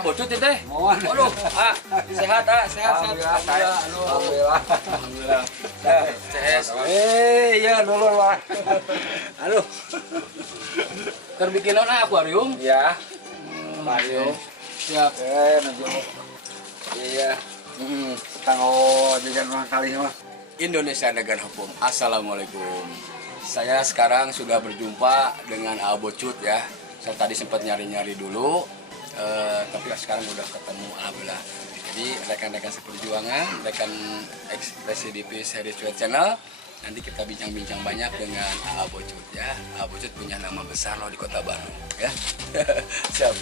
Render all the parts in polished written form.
Bocut teh. Mohon. Aduh, sehat sehat. Alhamdulillah. Alhamdulillah. CS. Iya dulu lah. Aduh. Terbikin akuarium? Ya. Akuarium. Siap. Nanti. Iya. Tanggo jajan orang kali mah. Indonesia Negara Hukum. Assalamualaikum. Saya sekarang sudah berjumpa dengan Bocut ya. Saya tadi sempat nyari-nyari dulu, tapi sekarang udah ketemu alhamdulillah. Jadi rekan-rekan seperjuangan, rekan ex-residivis Heritage Sweat Channel. Nanti kita bincang-bincang banyak dengan Bocut ya. Bocut punya nama besar loh di Kota Bandung ya. Siap.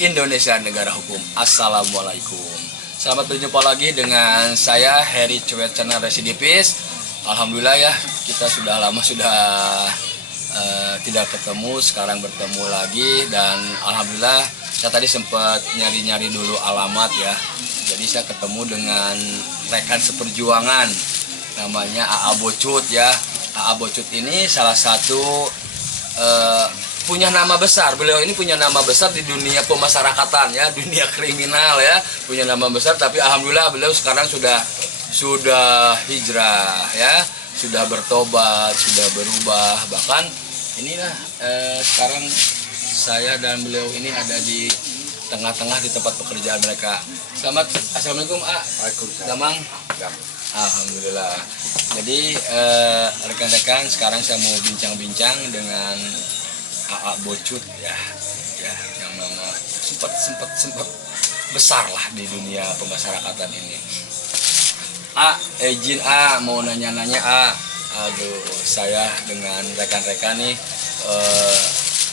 Indonesia Negara Hukum. Assalamualaikum. Selamat berjumpa lagi dengan saya Heritage Sweat Channel Residivis. Alhamdulillah ya, kita sudah lama tidak ketemu, sekarang bertemu lagi dan alhamdulillah saya tadi sempat nyari-nyari dulu alamat ya. Jadi saya ketemu dengan rekan seperjuangan namanya Bocut ya. Bocut ini salah satu punya nama besar. Beliau ini punya nama besar di dunia pemasyarakatan ya, dunia kriminal ya, punya nama besar. Tapi alhamdulillah beliau sekarang sudah hijrah ya, sudah bertobat, sudah berubah. Bahkan inilah sekarang saya dan beliau ini ada di tengah-tengah di tempat pekerjaan mereka. Assalamualaikum Waalaikumsalam. Damang. Alhamdulillah. Jadi rekan-rekan, sekarang saya mau bincang-bincang dengan Bocut ya, yang nama sempat besar lah di dunia pemasyarakatan ini. Izin mau nanya-nanya aduh, saya dengan rekan-rekan nih,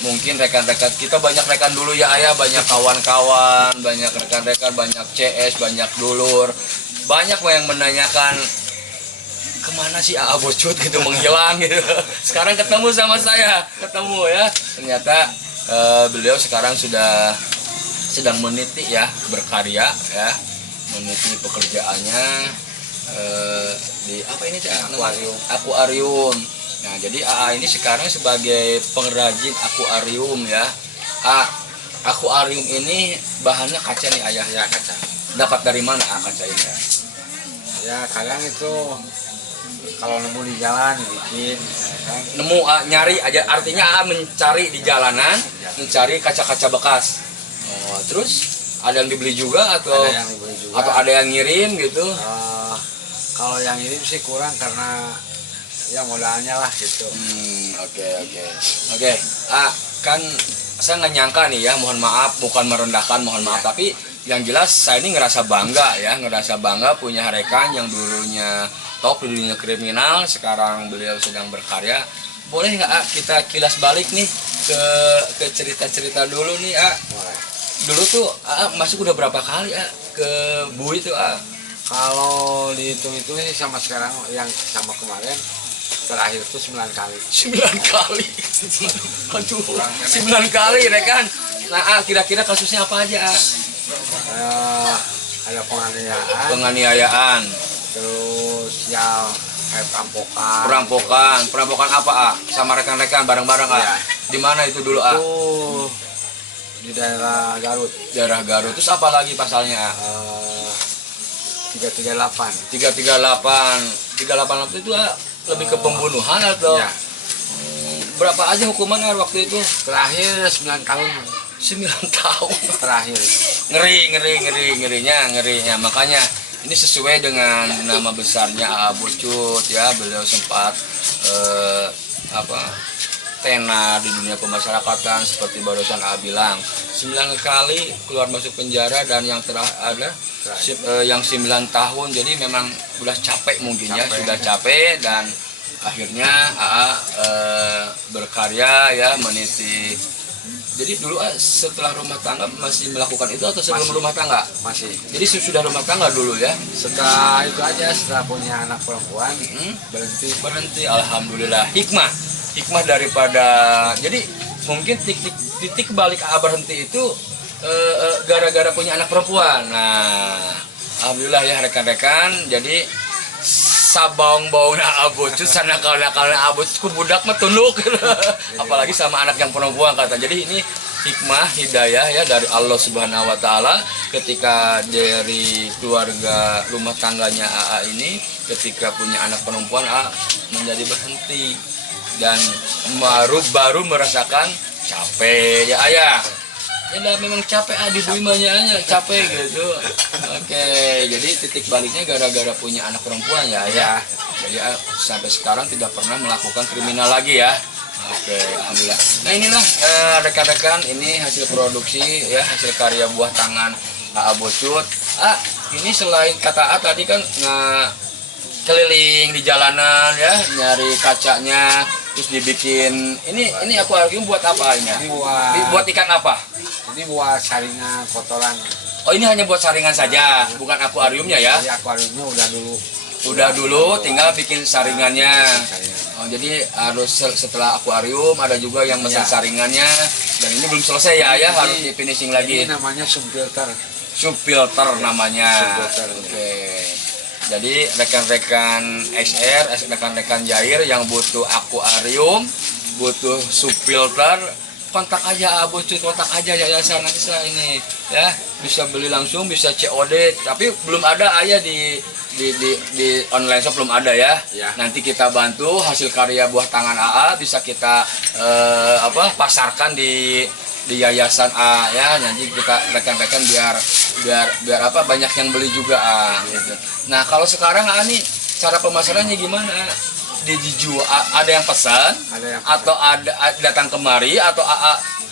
mungkin rekan-rekan kita banyak rekan dulu ya ayah, banyak kawan-kawan, banyak rekan-rekan, banyak CS, banyak dulur, banyak yang menanyakan kemana sih Bocut gitu, menghilang gitu. Sekarang ketemu sama saya, ya. Ternyata beliau sekarang sedang meniti ya, berkarya ya, meniti pekerjaannya di apa ini akuarium. Nah jadi ini sekarang sebagai pengrajin akuarium ya. Akuarium ini bahannya kaca nih ayah ya, kaca. Dapat dari mana kaca ini ya? Ya kadang itu kalau nemu di jalan bikin kan. Nemu nyari aja, artinya mencari di jalanan, mencari kaca-kaca bekas. Terus ada yang dibeli juga atau ada yang ngirim gitu? Kalau yang ngirim sih kurang karena ya modalnya lah gitu. Oke. Kan saya nggak nyangka nih ya, mohon maaf, bukan merendahkan, mohon maaf, tapi yang jelas saya ini ngerasa bangga punya rekan yang dulunya top di dunia kriminal, sekarang beliau sedang berkarya. Boleh nggak kita kilas balik nih ke cerita-cerita dulu nih Dulu tuh masuk udah berapa kali ke Bu itu Kalau dihitung itu sih sama sekarang yang sama kemarin terakhir tuh 9 kali. 9 kali. Aduh, 9 kali rekan. Nah kira-kira kasusnya apa aja ada penganiayaan. Terus ya kayak perampokan apa sama rekan-rekan bareng-bareng ya. Di mana itu dulu Itu di daerah Garut. Terus apa lagi pasalnya 338 itu lebih ke pembunuhan atau ya. Berapa aja hukuman waktu itu? Terakhir 9 tahun 9 tahun terakhir. Ngerinya makanya ini sesuai dengan nama besarnya Bocut ya. Beliau sempat tenar di dunia pemasyarakatan seperti barusan A bilang 9 kali keluar masuk penjara, dan yang terakhir ada yang 9 tahun. Jadi memang udah capek mungkin ya, sudah capek, dan akhirnya AA berkarya ya, meniti. Jadi dulu setelah rumah tangga masih melakukan itu atau sebelum rumah tangga? Masih. Jadi sudah rumah tangga dulu ya? Setelah itu aja, setelah punya anak perempuan, Berhenti. Alhamdulillah. Hikmah daripada, jadi mungkin titik balik AA berhenti itu gara-gara punya anak perempuan. Nah, alhamdulillah ya rekan-rekan. Jadi sabong-bong abocut sana kalau abocut ku budak mah tunduk. Apalagi sama anak yang perempuan kata. Jadi ini hikmah hidayah ya dari Allah Subhanahu wa taala ketika dari keluarga rumah tangganya AA ini ketika punya anak perempuan AA menjadi berhenti, dan baru merasakan capek ya ayah. Ya udah memang capek di bumanya capek gitu. Oke, jadi titik baliknya gara-gara punya anak perempuan ya ayah. Jadi sampai sekarang tidak pernah melakukan kriminal lagi ya. Oke, alhamdulillah. Nah inilah rekan-rekan, ini hasil produksi ya, hasil karya buah tangan AA Bocut. Ini selain kata A tadi kan keliling di jalanan ya, nyari kacanya, terus dibikin ini akuarium buat apa ini? Buat ikan apa? Ini buat saringan kotoran. Oh ini hanya buat saringan saja, bukan akuariumnya ya? Jadi akuariumnya Udah dulu, tinggal bikin saringannya. Oh, jadi harus setelah akuarium ada juga yang mesen saringannya, dan ini belum selesai ya, harus di finishing lagi. Ini namanya subfilter. Subfilter namanya. Subfilter. Oke. Jadi rekan-rekan XR, rekan-rekan Jair yang butuh akuarium, butuh subfilter, kontak aja Bocut, kontak aja yayasan, nanti saya ini ya bisa beli langsung, bisa COD, tapi belum ada ayah di online shop, belum ada ya. Nanti kita bantu hasil karya buah tangan AA bisa kita pasarkan di yayasan A ya, nanti kita rekan-rekan biar apa banyak yang beli juga gitu. Nah kalau sekarang nih cara pemasarannya gimana? Dijual, ada yang pesan, atau ada datang kemari, atau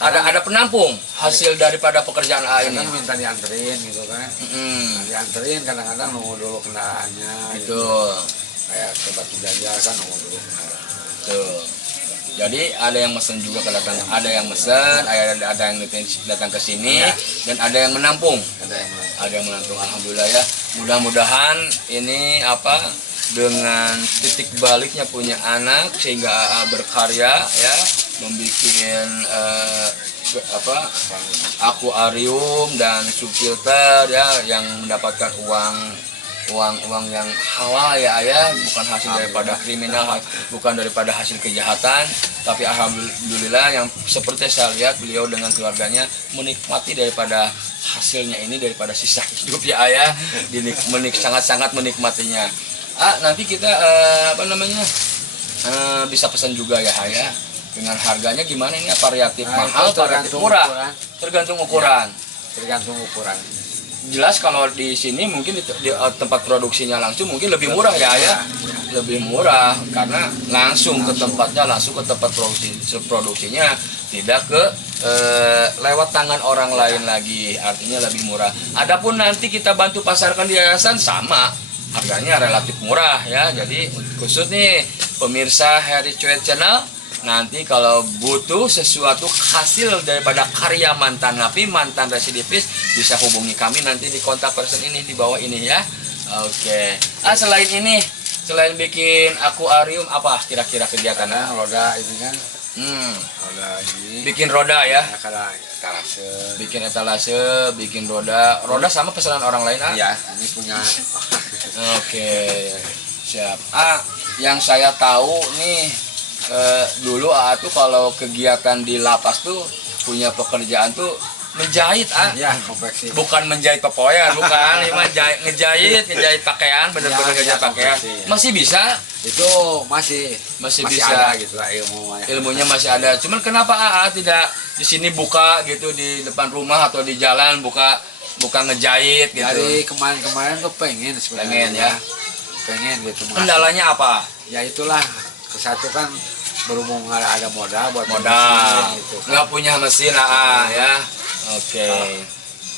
ada penampung hasil daripada pekerjaan A ini? Kadang minta dianterin gitu kan. Dianterin, kadang-kadang nunggu dulu kendaraannya gitu. Kayak ke Batu Jajar kan nunggu dulu kendaraan. Tuh. Jadi ada yang mesen juga kedatangan, ada yang mesen, ada yang datang ke sini, dan ada yang menampung. Ada yang menampung. Alhamdulillah ya. Mudah-mudahan ini dengan titik baliknya punya anak sehingga AA berkarya ya, membuat akuarium dan subfilter ya, yang mendapatkan uang yang halal ya ayah, bukan hasil daripada kriminal, bukan daripada hasil kejahatan, tapi alhamdulillah yang seperti saya lihat beliau dengan keluarganya menikmati daripada hasilnya ini, daripada sisa hidup ya ayah, sangat-sangat menikmatinya. Nanti kita bisa pesan juga ya ayah. Dengan harganya gimana ini? Variatif mahal, variatif murah, tergantung ukuran. Tergantung ukuran. Jelas kalau di sini mungkin di tempat produksinya langsung mungkin lebih murah ya ayah, lebih murah karena langsung ke tempatnya, langsung ke tempat produksinya, tidak ke lewat tangan orang lain lagi, artinya lebih murah. Adapun nanti kita bantu pasarkan di yayasan, sama harganya relatif murah ya. Jadi khusus nih pemirsa Heri Cuek Channel, nanti kalau butuh sesuatu hasil daripada karya mantan napi, mantan residivis, bisa hubungi kami nanti di kontak person ini di bawah ini ya. Oke. Selain bikin akuarium, apa kira-kira kegiatan? Roda ini kan. Roda ini. Bikin roda ya. Etalase. Bikin etalase, bikin roda. Roda sama pesanan orang lain Iya, ini punya. Oke. Siap. Yang saya tahu nih, dulu tuh kalau kegiatan di lapas tuh punya pekerjaan tuh menjahit Ya, konveksi. Bukan menjahit pepoyan, bukan, ngejahit pakaian, bener-bener ngejahit pakaian. Masih bisa? Itu masih bisa ada gitu lah ilmunya masih ada. Cuman kenapa tidak di sini buka gitu di depan rumah atau di jalan buka ngejahit gitu? Dari kemarin tuh pengen sebenarnya. Pengen ya. Pengen gitu. Kendalanya apa? Ya itulah, kesatu kan berhubung ada modal buat modal, mesin gitu. nggak punya mesin ya. Oke.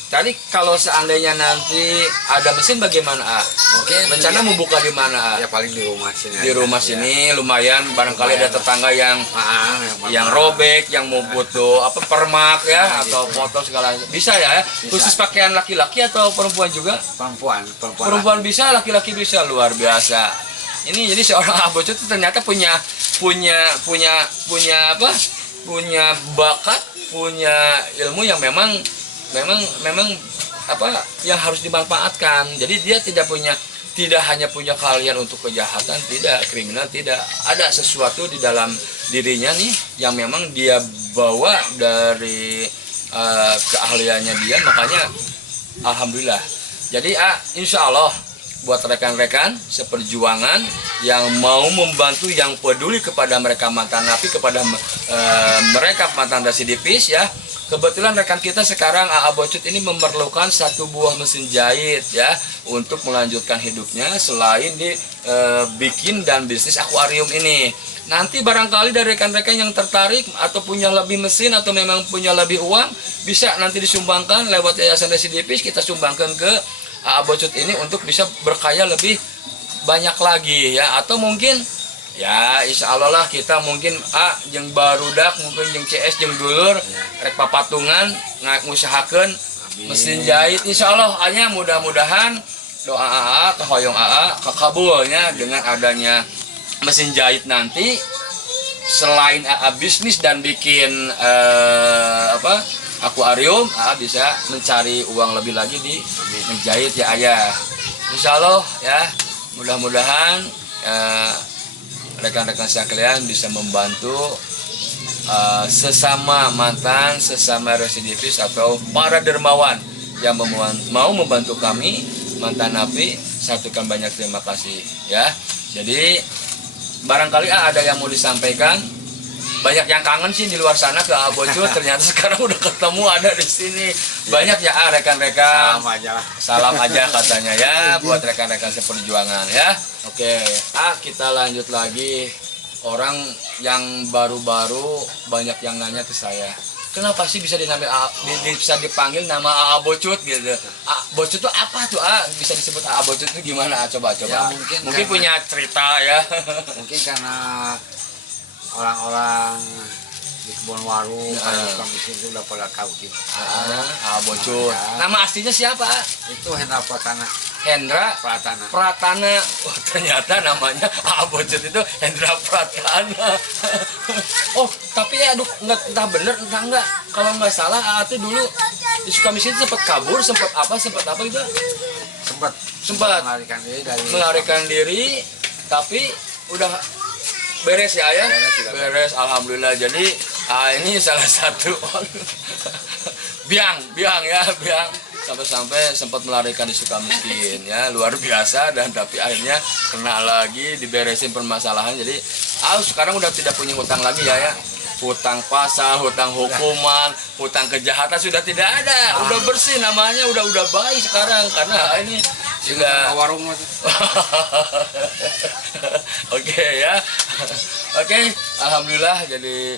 Tadi kalau seandainya nanti ada mesin bagaimana Mungkin rencana mau buka di mana ya paling di rumah sini. di rumah aja, sini lumayan, barangkali ada tetangga yang yang robek, yang mau butuh apa permak ya, Nah, atau gitu. foto segala bisa ya. Bisa. Khusus pakaian laki-laki atau perempuan juga? perempuan Bisa, laki-laki bisa, luar biasa. Ini jadi seorang Abocut itu ternyata punya apa? Punya bakat, punya ilmu yang memang apa yang harus dimanfaatkan. Jadi dia tidak hanya punya keahlian untuk kejahatan, tidak, kriminal tidak. Ada sesuatu di dalam dirinya nih yang memang dia bawa dari keahliannya dia, makanya alhamdulillah. Jadi insya Allah buat rekan-rekan seperjuangan yang mau membantu, yang peduli kepada mereka mantan napi, kepada mereka mantan residivis ya. Kebetulan rekan kita sekarang Abocut ini memerlukan satu buah mesin jahit ya untuk melanjutkan hidupnya selain bikin dan bisnis akuarium ini. Nanti barangkali dari rekan-rekan yang tertarik atau punya lebih mesin atau memang punya lebih uang, bisa nanti disumbangkan lewat Yayasan Residivis, kita sumbangkan ke Abocut ini untuk bisa berkaya lebih banyak lagi ya. Atau mungkin ya insya Allah lah kita mungkin yang barudak, mungkin yang CS, yang dulur rek papatungan ngusahakeun mesin jahit, insya Allah hanya mudah-mudahan doa kehoyong kekabulnya dengan adanya mesin jahit nanti. Selain bisnis dan bikin akuarium, bisa mencari uang lebih lagi di menjahit ya ayah. Insya Allah ya, mudah-mudahan rekan-rekan sekalian bisa membantu sesama mantan, sesama residivis atau para dermawan yang mau membantu kami mantan napi. Satukan banyak terima kasih ya. Jadi barangkali ada yang mau disampaikan. Banyak yang kangen sih di luar sana ke Abocut, ternyata sekarang udah ketemu, ada di sini. Banyak ya rekan-rekan. Salam aja katanya ya buat rekan-rekan seperjuangan ya. Oke, kita lanjut lagi. Orang yang baru-baru banyak yang nanya ke saya, kenapa sih bisa dipanggil nama Abocut gitu? Abocut itu apa tuh? Bisa disebut Abocut itu gimana? Coba. Ya, mungkin punya cerita ya. Mungkin karena orang-orang di kebun waru kayak kami itu udah pada tahu gitu. Abocut. Nama aslinya siapa? Itu Hendra Pratana. Hendra Pratana. Oh, ternyata namanya Abocut itu Hendra Pratana. Oh, tapi ya aduh, entah bener entah enggak. Kalau nggak salah itu dulu di Sukamiskin sempat kabur, sempat apa gitu. Sempat melarikan diri, tapi udah beres ya ayah? Beres, alhamdulillah. Jadi ini salah satu biang sampai sempat melarikan di Sukamiskin ya, luar biasa. Dan tapi akhirnya kena lagi, diberesin permasalahan. Jadi sekarang udah tidak punya hutang lagi ya. Hutang pasal, hutang hukuman, hutang kejahatan sudah tidak ada. Udah bersih namanya, udah baik sekarang karena ini sudah warung. Oke ya. Oke, alhamdulillah jadi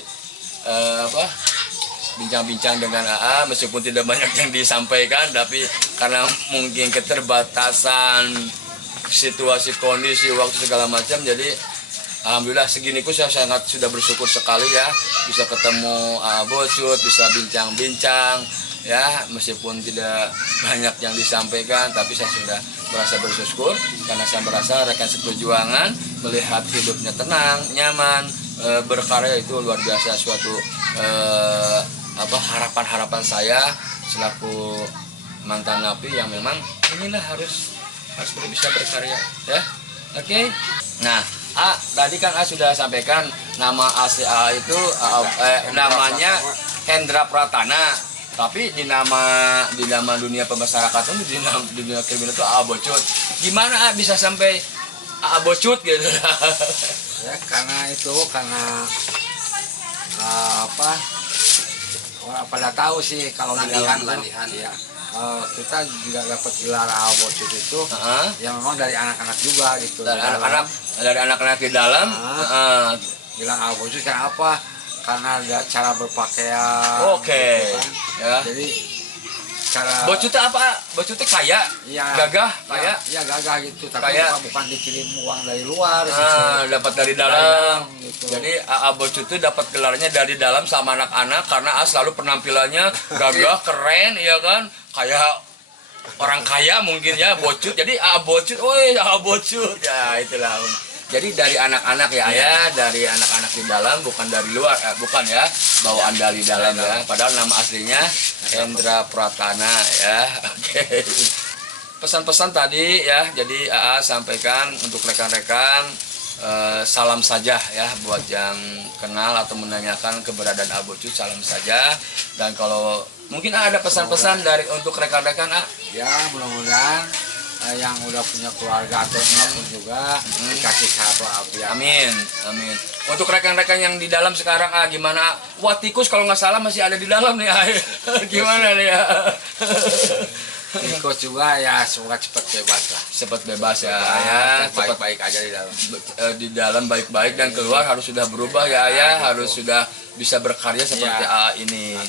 bincang-bincang dengan meskipun tidak banyak yang disampaikan, tapi karena mungkin keterbatasan situasi, kondisi, waktu segala macam, jadi alhamdulillah seginiku saya sangat sudah bersyukur sekali ya bisa ketemu Abocut, bisa bincang-bincang ya, meskipun tidak banyak yang disampaikan, tapi saya sudah merasa bersyukur karena saya merasa rekan seperjuangan melihat hidupnya tenang, nyaman, berkarya itu luar biasa, suatu harapan saya selaku mantan napi yang memang inilah harus bisa berkarya ya. Oke. Nah, tadi kan sudah sampaikan nama asli itu namanya Hendra Pratana, tapi di nama dunia pemasarakatan, di dunia kriminal itu Abocut. Gimana bisa sampai Abocut gitu? Ya karena orang pada tahu sih kalau latihan ya. Kita juga dapat gelar Abocut itu ya memang dari anak-anak juga gitu. Dari anak-anak di dalam. bilang bocut karena apa? Karena ada cara berpakaian. Oke. gitu kan. Ya. Jadi cara Bocutnya apa? Bocutnya kaya, iya, gagah, kaya. ya gagah gitu, tapi Kaya. bukan dikirim uang dari luar Dapat dari dalam. gitu. Jadi AA Bocut itu dapat gelarnya dari dalam sama anak-anak karena A selalu penampilannya gagah, keren, iya kan? Kayak orang kaya mungkin ya Bocut. Jadi AA Bocut, woi AA Bocut. Ya itulah. Jadi dari anak-anak ya ayah, dari anak-anak di dalam bukan dari luar, bukan ya, bawaan dari dalam ya. Padahal nama aslinya Hendra Pratana ya. Oke. Pesan-pesan tadi ya, jadi AA sampaikan untuk rekan-rekan salam saja ya buat yang kenal atau menanyakan keberadaan A Bocut, salam saja. Dan kalau mungkin ada pesan-pesan dari untuk rekan-rekan Ya mudah-mudahan yang udah punya keluarga atau apapun juga dikasih sehat walafiat. Amin, amin. Untuk rekan-rekan yang di dalam sekarang gimana? Wah, tikus kalau nggak salah masih ada di dalam nih. Gimana nih ya? Tikus juga ya semoga cepat bebas lah. Cepat bebas ya, cepat Baik-baik aja di dalam. di dalam baik-baik dan keluar harus sudah berubah ya ayah, harus sudah bisa berkarya seperti AA ini.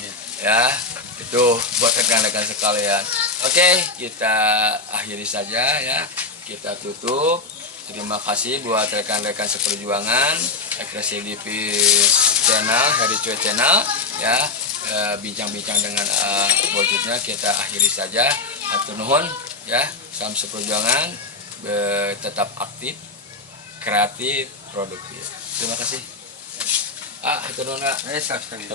Ya, itu buat rekan-rekan sekalian. Oke, kita akhiri saja ya. Kita tutup. Terima kasih buat rekan-rekan seperjuangan Aggressivity Channel, Heri Cuy Channel ya. Bincang-bincang dengan Bocutnya kita akhiri saja. Hatur nuhun ya. Salam seperjuangan, tetap aktif, kreatif, produktif. Terima kasih. Hatur nuhun. Subscribe.